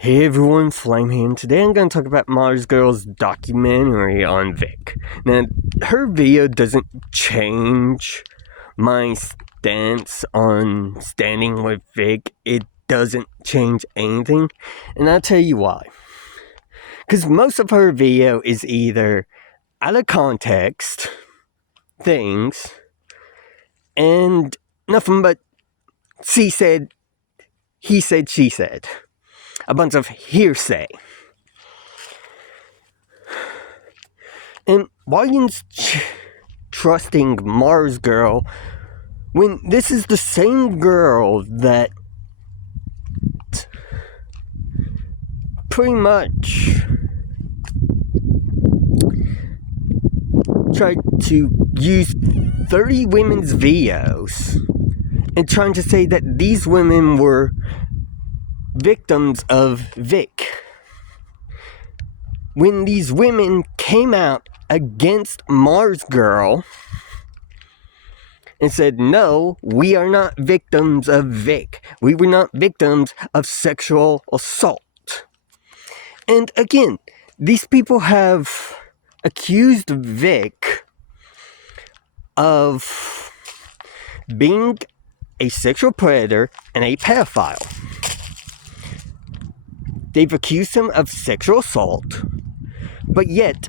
Hey everyone, Flame here, and today I'm going to talk about Marzgurl's documentary on Vic. Now, her video doesn't change my stance on standing with Vic. It doesn't change anything, and I'll tell you why. Because most of her video is either out of context things and nothing but she said, he said, she said. A bunch of hearsay. And why are you trusting Marzgurl when this is the same girl that pretty much tried to use 30 women's videos and trying to say that these women were victims of Vic, when these women came out against Marzgurl and said, no, we are not victims of Vic. We were not victims of sexual assault. And again, these people have accused Vic of being a sexual predator and a pedophile. They've accused him of sexual assault, but yet,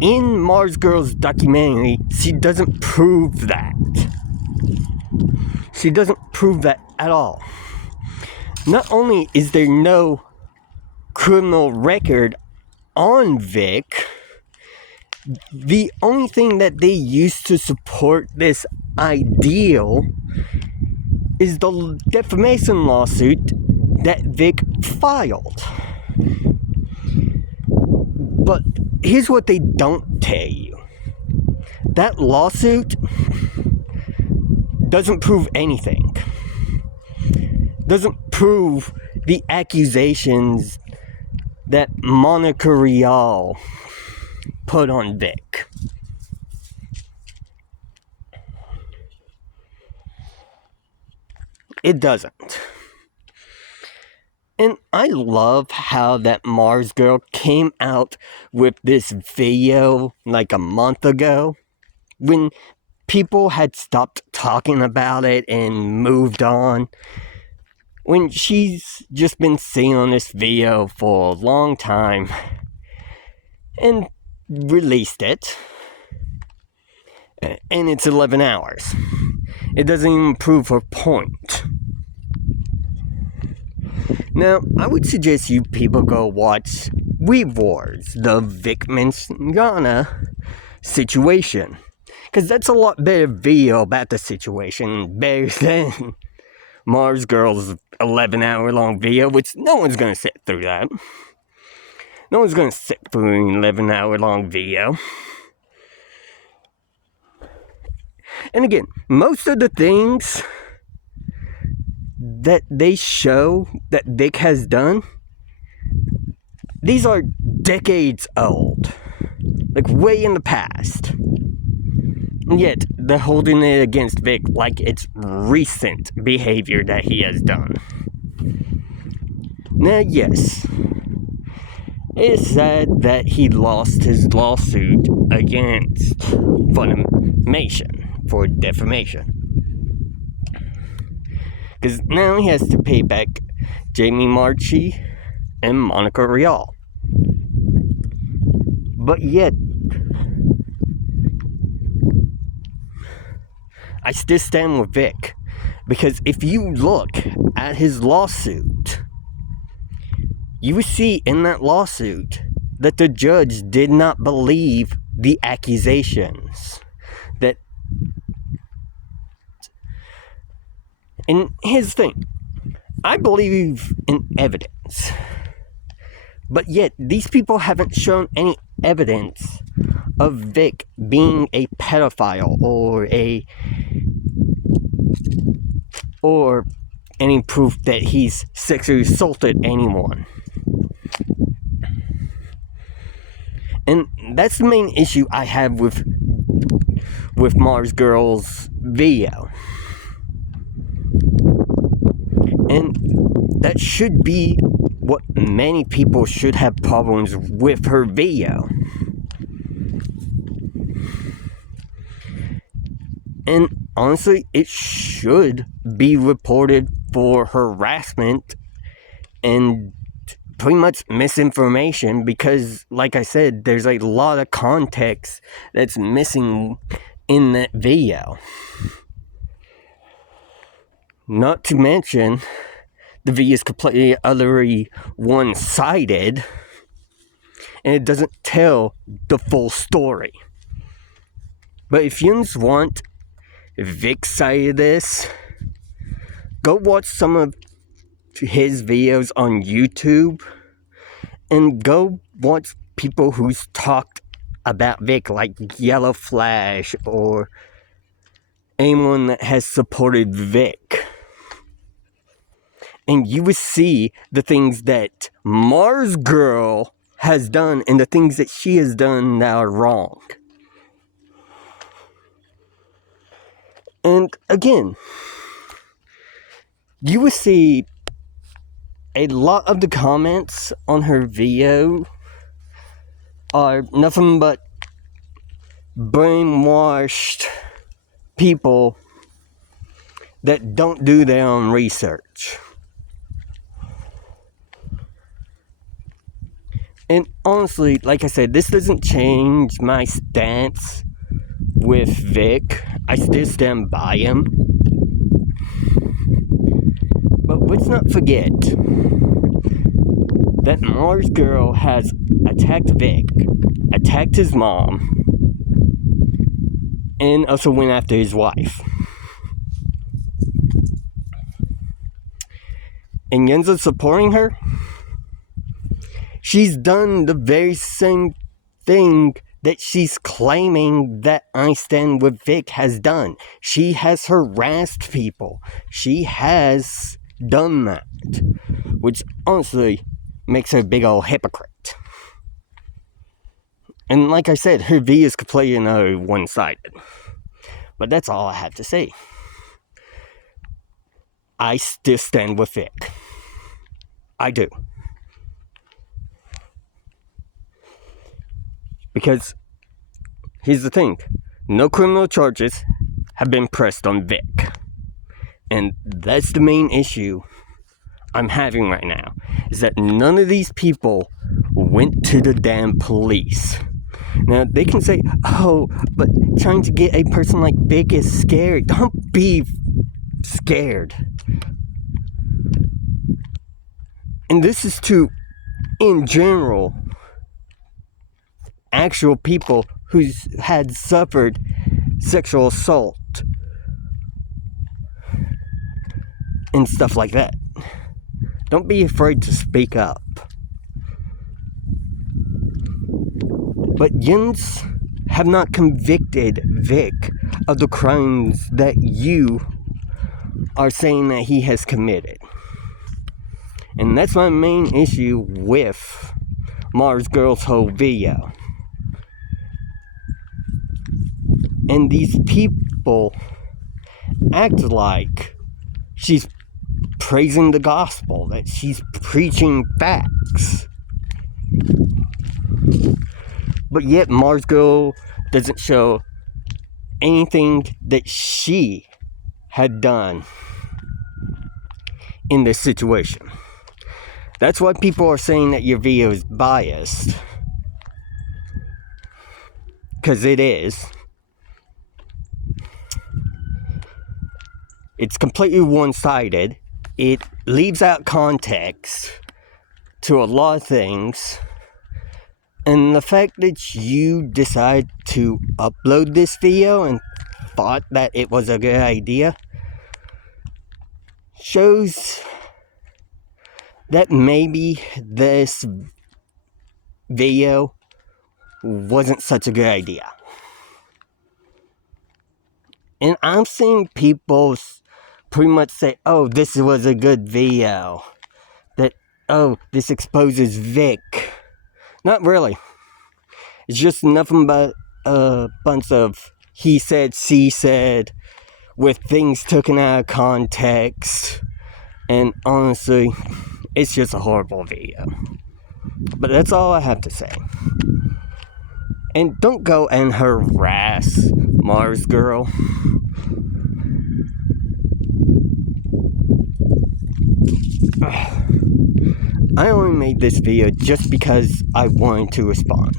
in Marzgurl's documentary, she doesn't prove that. She doesn't prove that at all. Not only is there no criminal record on Vic, the only thing that they use to support this ideal is the defamation lawsuit that Vic filed. But here's what they don't tell you. That lawsuit doesn't prove anything. Doesn't prove the accusations that Monica Rial put on Vic. It doesn't. And I love how that Marzgurl came out with this video like a month ago, when people had stopped talking about it and moved on. When she's just been sitting on this video for a long time and released it. And it's 11 hours. It doesn't even prove her point. Now, I would suggest you people go watch Weave Wars, the Vic Mignogna situation. Because that's a lot better video about the situation, better than Marzgurl's 11-hour-long video, which no one's going to sit through that. No one's going to sit through an 11-hour-long video. And again, most of the things that they show that Vic has done, these are decades old, like way in the past, and yet they're holding it against Vic like it's recent behavior that he has done. Now, yes, it's sad that he lost his lawsuit against Funimation for defamation. Because now he has to pay back Jamie Marchi and Monica Rial. But yet, I still stand with Vic. Because if you look at his lawsuit, you will see in that lawsuit that the judge did not believe the accusations. And here's the thing, I believe in evidence, but yet these people haven't shown any evidence of Vic being a pedophile or any proof that he's sexually assaulted anyone. And that's the main issue I have with Marzgurl's video. And that should be what many people should have problems with her video. And honestly, it should be reported for harassment and pretty much misinformation, because, like I said, there's a lot of context that's missing in that video. Not to mention, the video is completely utterly one-sided, and it doesn't tell the full story. But if you want Vic's side of this, go watch some of his videos on YouTube, and go watch people who's talked about Vic, like Yellow Flash, or anyone that has supported Vic. And you will see the things that Marzgurl has done and the things that she has done that are wrong. And again, you will see a lot of the comments on her video are nothing but brainwashed people that don't do their own research. And honestly, like I said, this doesn't change my stance with Vic. I still stand by him. But let's not forget that Marzgurl has attacked Vic, attacked his mom, and also went after his wife. And Yenza's supporting her? She's done the very same thing that she's claiming that I Stand With Vic has done. She has harassed people. She has done that. Which honestly makes her a big old hypocrite. And like I said, her video is completely one-sided. But that's all I have to say. I still stand with Vic. I do. Because, here's the thing, no criminal charges have been pressed on Vic. And that's the main issue I'm having right now, is that none of these people went to the damn police. Now, they can say, oh, but trying to get a person like Vic is scary. Don't be scared. And this is to, in general, actual people who had suffered sexual assault and stuff like that. Don't be afraid to speak up. But Yins have not convicted Vic of the crimes that you are saying that he has committed. And that's my main issue with Marzgurl's whole video. And these people act like she's praising the gospel, that she's preaching facts. But yet Marzgurl doesn't show anything that she had done in this situation. That's why people are saying that your video is biased. Because it is. It's completely one-sided. It leaves out context to a lot of things. And the fact that you decide to upload this video and thought that it was a good idea shows that maybe this video wasn't such a good idea. And I'm seeing people pretty much say, oh, this was a good video. That, oh, this exposes Vic. Not really. It's just nothing but a bunch of he said, she said, with things taken out of context. And honestly, It's just a horrible video. But that's all I have to say. And don't go and harass Marzgurl. I only made this video just because I wanted to respond.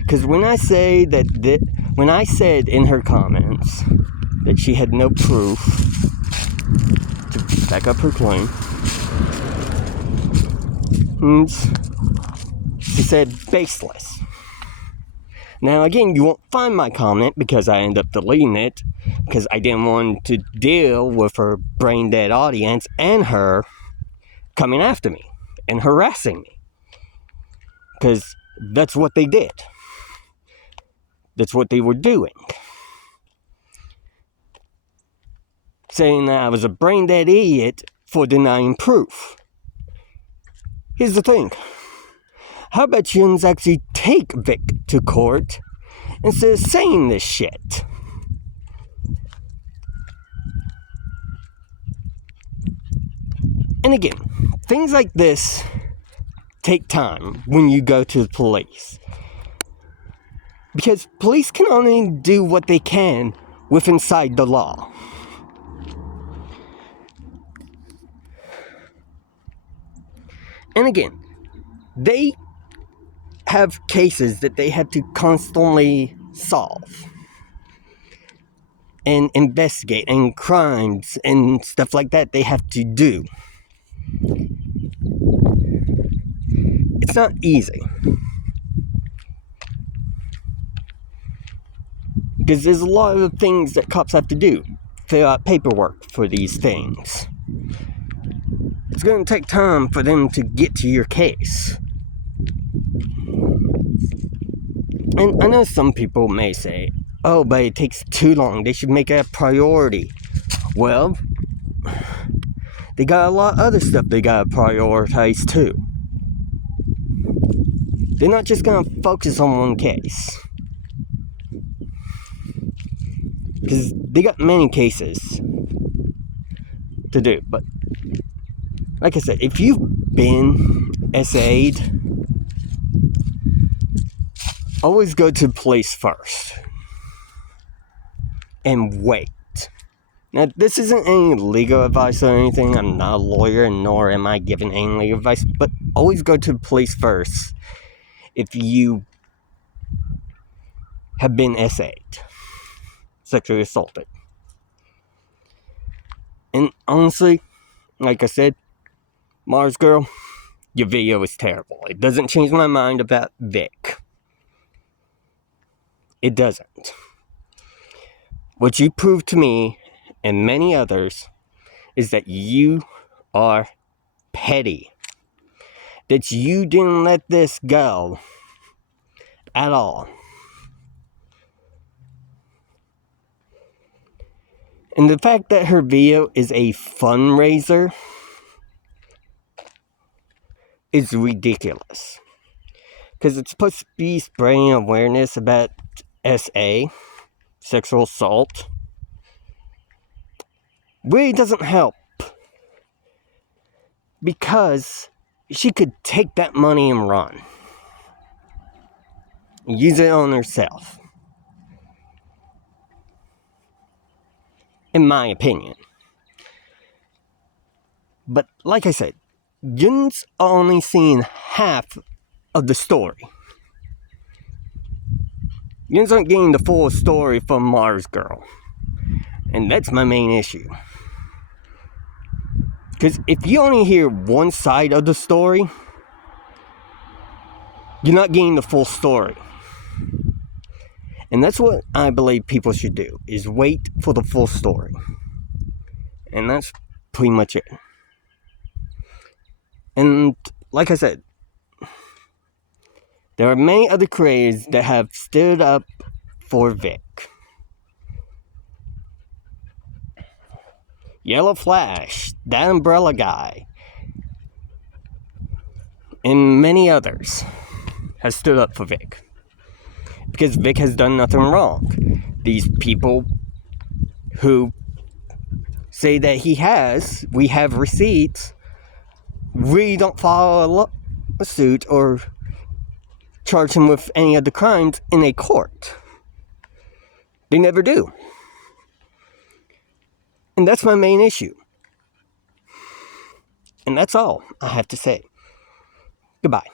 Because when I said in her comments that she had no proof to back up her claim, and she said baseless. Now again, you won't find my comment because I ended up deleting it because I didn't want to deal with her brain dead audience and her coming after me and harassing me, because that's what they did. That's what they were doing. Saying that I was a brain dead idiot for denying proof. Here's the thing. How about you actually take Vic to court instead of saying this shit? And again, things like this take time when you go to the police. Because police can only do what they can with inside the law. And again, they have cases that they have to constantly solve and investigate, and crimes and stuff like that they have to do. It's not easy. Because there's a lot of things that cops have to do. Fill out paperwork for these things. It's going to take time for them to get to your case. And I know some people may say, oh, but it takes too long. They should make it a priority. Well, they got a lot of other stuff they got to prioritize too. They're not just going to focus on one case. Because they got many cases to do. But, like I said, if you've been SA'd, always go to the police first. And wait. Now, this isn't any legal advice or anything. I'm not a lawyer, nor am I giving any legal advice. But always go to the police first if you have been SA'd, sexually assaulted. And honestly, like I said, Marzgurl, your video is terrible. It doesn't change my mind about Vic. It doesn't. What you proved to me and many others is that you are petty. That you didn't let this go at all. And the fact that her video is a fundraiser is ridiculous. Because it's supposed to be spreading awareness about SA, sexual assault. Really doesn't help. Because she could take that money and run. Use it on herself. In my opinion. But like I said, you're only seeing half of the story. You aren't getting the full story from Marzgurl. And that's my main issue. Because if you only hear one side of the story, you're not getting the full story. And that's what I believe people should do, is wait for the full story. And that's pretty much it. And like I said, there are many other creators that have stood up for Vic. Yellow Flash, that umbrella guy, and many others have stood up for Vic. Because Vic has done nothing wrong. These people who say that we have receipts, really don't file a lawsuit or charge him with any of the crimes in a court. They never do. And that's my main issue. And that's all I have to say. Goodbye.